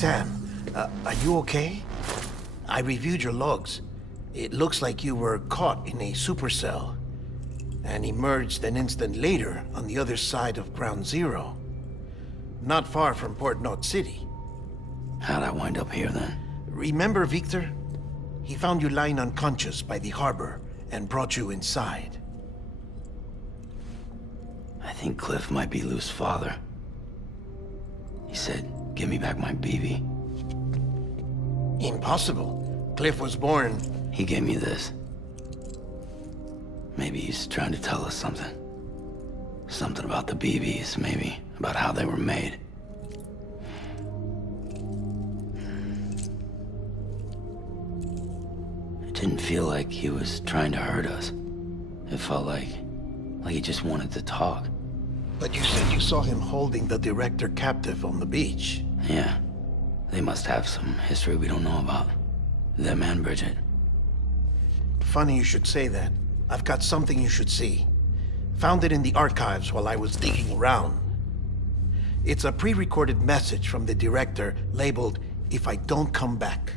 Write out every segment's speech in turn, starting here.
Sam, are you okay? I reviewed your logs. It looks like you were caught in a supercell and emerged an instant later on the other side of Ground Zero. Not far from Port Knot City. How'd I wind up here then? Remember Victor? He found you lying unconscious by the harbor and brought you inside. I think Cliff might be Lou's father. He said, give me back my BB. Impossible. Cliff was born... He gave me this. Maybe he's trying to tell us something. Something about the BBs, maybe. About how they were made. It didn't feel like he was trying to hurt us. It felt like he just wanted to talk. But you said you saw him holding the director captive on the beach. Yeah. They must have some history we don't know about. Them and Bridget. Funny you should say that. I've got something you should see. Found it in the archives while I was digging around. It's a pre-recorded message from the director labeled, "If I don't come back."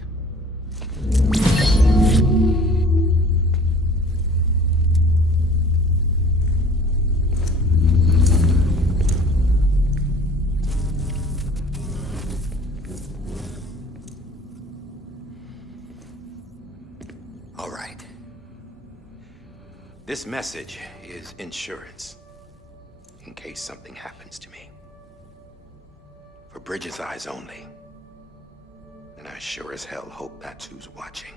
All right. This message is insurance, in case something happens to me. For Bridget's eyes only. And I sure as hell hope that's who's watching.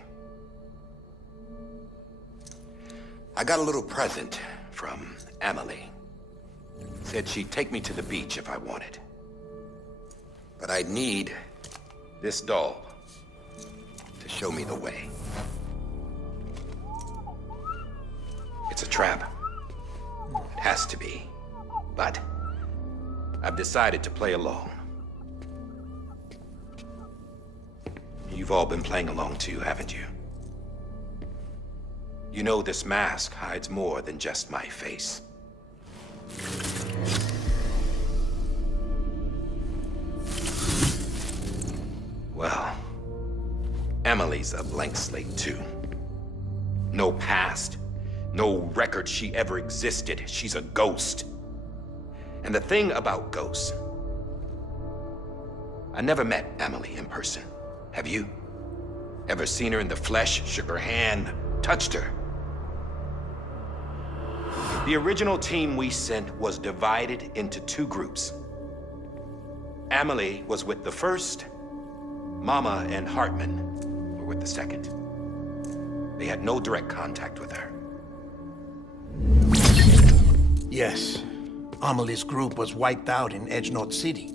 I got a little present from Amelie. Said she'd take me to the beach if I wanted. But I'd need this doll to show me the way. It's a trap. It has to be. But I've decided to play along. You've all been playing along too, haven't you? You know this mask hides more than just my face. Well, Amelie's a blank slate too. No past. No record she ever existed. She's a ghost. And the thing about ghosts, I never met Amelie in person. Have you? Ever seen her in the flesh, shook her hand, touched her? The original team we sent was divided into two groups. Amelie was with the first. Mama and Hartman were with the second. They had no direct contact with her. Yes. Amelie's group was wiped out in Edge Knot City.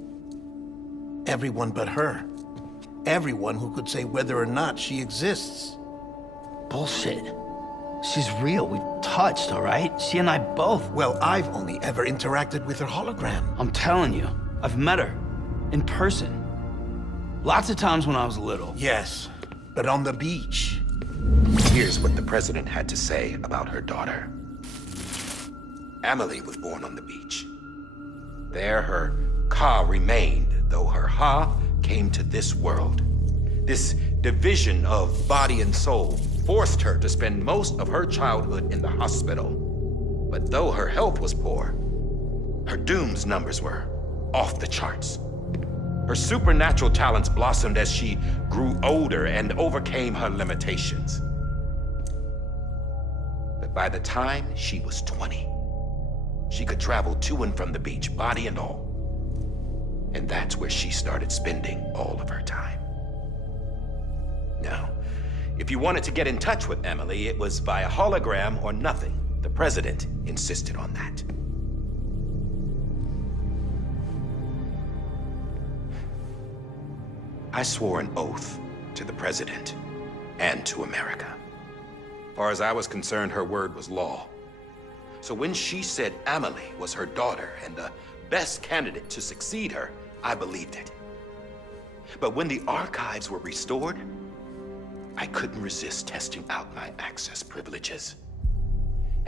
Everyone but her. Everyone who could say whether or not she exists. Bullshit. She's real. We touched, all right? She and I both. Well, I've only ever interacted with her hologram. I'm telling you, I've met her. In person. Lots of times when I was little. Yes, but on the beach. Here's what the president had to say about her daughter. Amelie was born on the beach. There her Ka remained, though her Ha came to this world. This division of body and soul forced her to spend most of her childhood in the hospital. But though her health was poor, her Doom's numbers were off the charts. Her supernatural talents blossomed as she grew older and overcame her limitations. But by the time she was 20, she could travel to and from the beach, body and all. And that's where she started spending all of her time. Now, if you wanted to get in touch with Amelie, it was via hologram or nothing. The president insisted on that. I swore an oath to the president and to America. As far as I was concerned, her word was law. So when she said Amelie was her daughter and the best candidate to succeed her, I believed it. But when the archives were restored, I couldn't resist testing out my access privileges.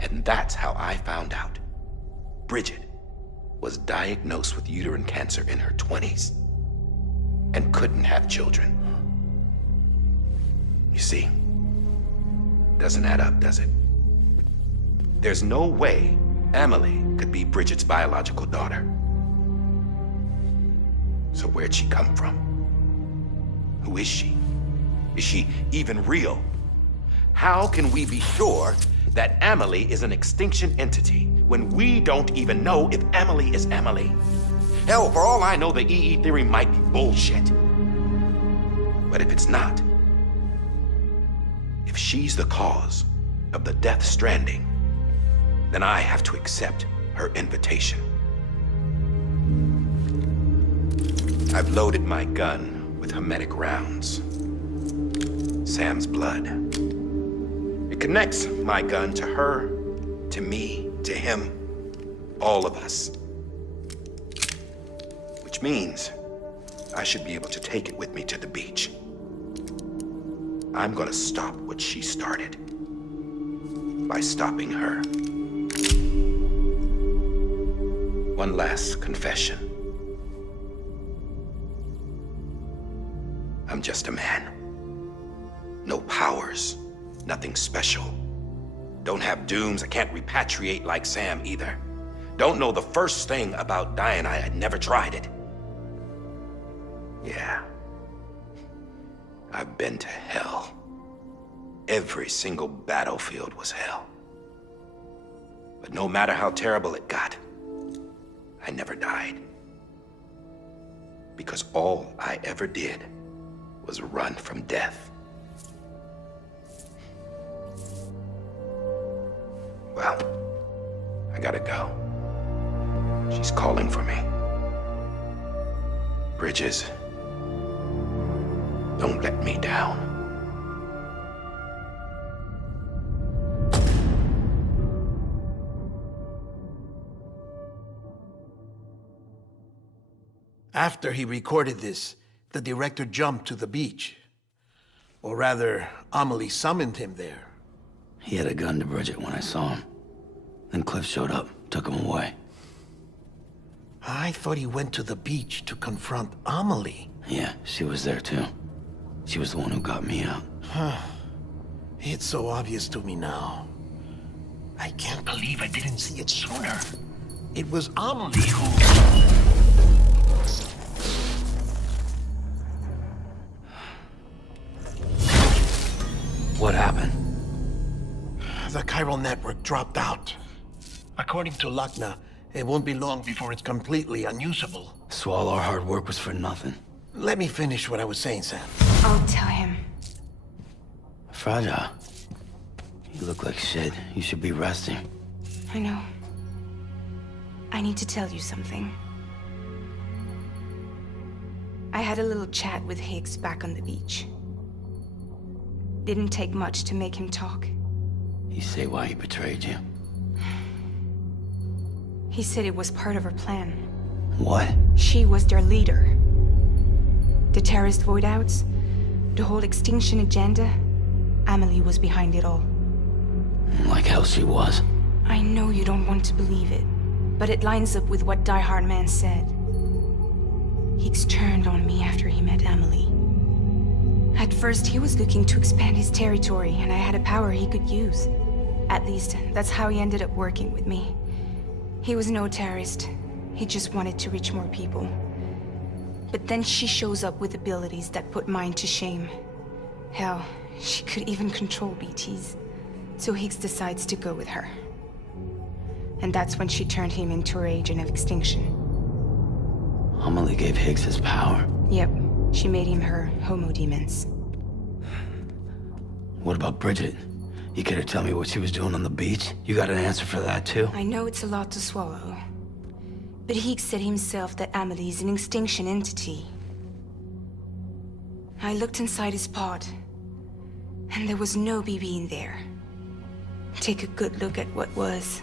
And that's how I found out Bridget was diagnosed with uterine cancer in her 20s. and couldn't have children. You see, doesn't add up, does it? There's no way Amelie could be Bridget's biological daughter. So where'd she come from? Who is she? Is she even real? How can we be sure that Amelie is an extinction entity when we don't even know if Amelie is Amelie? Hell, for all I know, the EE theory might be bullshit. But if it's not, if she's the cause of the death stranding, then I have to accept her invitation. I've loaded my gun with hermetic rounds. Sam's blood. It connects my gun to her, to me, to him, all of us. Which means I should be able to take it with me to the beach. I'm gonna stop what she started by stopping her. One last confession. I'm just a man. No powers, nothing special. Don't have dooms, I can't repatriate like Sam either. Don't know the first thing about dying, I had never tried it. Yeah. I've been to hell. Every single battlefield was hell. But no matter how terrible it got, I never died. Because all I ever did was run from death. Well, I gotta go. She's calling for me. Bridges, don't let me down. After he recorded this, the director jumped to the beach. Or rather, Amelie summoned him there. He had a gun to Bridget when I saw him. Then Cliff showed up, took him away. I thought he went to the beach to confront Amelie. Yeah, she was there too. She was the one who got me out. It's so obvious to me now. I can't believe I didn't see it sooner. It was Amelie who... What happened? The chiral network dropped out. According to Luckna, it won't be long before it's completely unusable. So all our hard work was for nothing. Let me finish what I was saying, Sam. I'll tell him. Fragile. You look like shit. You should be resting. I know. I need to tell you something. I had a little chat with Higgs back on the beach. Didn't take much to make him talk. You say why he betrayed you? He said it was part of her plan. What? She was their leader. The terrorist voidouts, the whole extinction agenda, Amelie was behind it all. Like hell she was. I know you don't want to believe it, but it lines up with what Die-Hardman said. Higgs turned on me after he met Amelie. At first, he was looking to expand his territory, and I had a power he could use. At least, that's how he ended up working with me. He was no terrorist. He just wanted to reach more people. But then she shows up with abilities that put mine to shame. Hell, she could even control BTs. So Higgs decides to go with her. And that's when she turned him into her agent of extinction. Amelie gave Higgs his power. Yep, she made him her homo demons. What about Bridget? You care to tell me what she was doing on the beach? You got an answer for that too? I know it's a lot to swallow. But Higgs said himself that Amelie is an extinction entity. I looked inside his pod, and there was no BB in there. Take a good look at what was.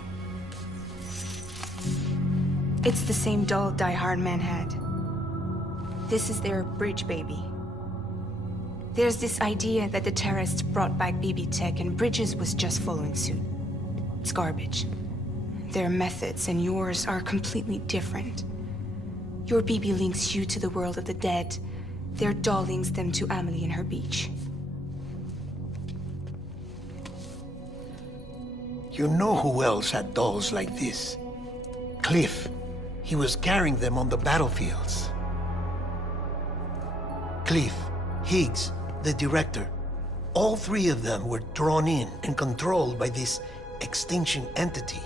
It's the same doll Die-Hardman had. This is their bridge baby. There's this idea that the terrorists brought back BB tech and Bridges was just following suit. It's garbage. Their methods and yours are completely different. Your BB links you to the world of the dead, Their doll links them to Amelie and her beach. You know who else had dolls like this? Cliff. He was carrying them on the battlefields. Cliff, Higgs, the director. All three of them were drawn in and controlled by this extinction entity.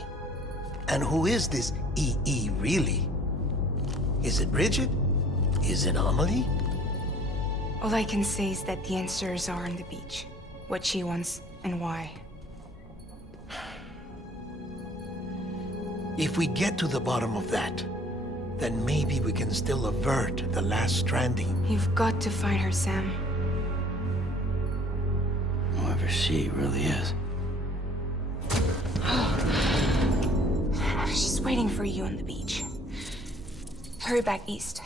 And who is this EE really? Is it Bridget? Is it Amelie? All I can say is that the answers are on the beach. What she wants and why. If we get to the bottom of that, then maybe we can still avert the last stranding. You've got to find her, Sam. Whoever she really is. She's waiting for you on the beach. Hurry back east.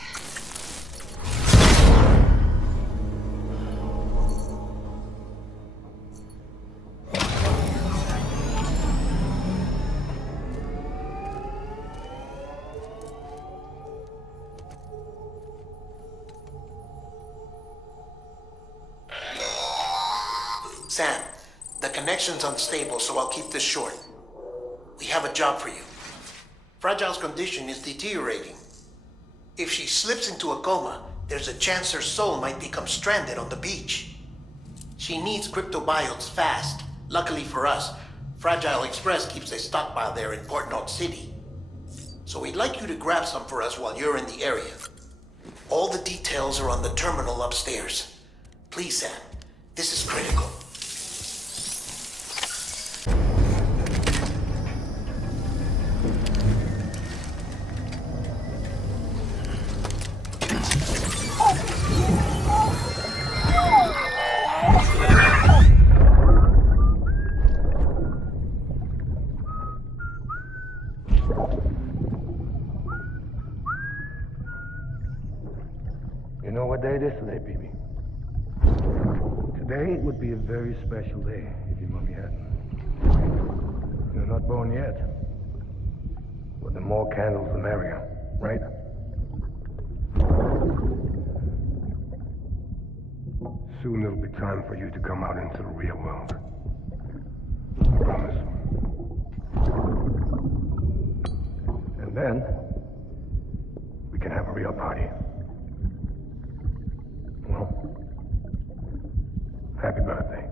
Sam, the connection's unstable, so I'll keep this short. We have a job for you. Fragile's condition is deteriorating. If she slips into a coma, there's a chance her soul might become stranded on the beach. She needs cryptobiotes fast. Luckily for us, Fragile Express keeps a stockpile there in Port Knot City. So we'd like you to grab some for us while you're in the area. All the details are on the terminal upstairs. Please, Sam, this is critical. You know what day it is today, BB? Today would be a very special day if your mommy hadn't. You're not born yet. But the more candles, the merrier, right? Soon it'll be time for you to come out into the real world. I promise. And then, we can have a real party. Well, happy birthday.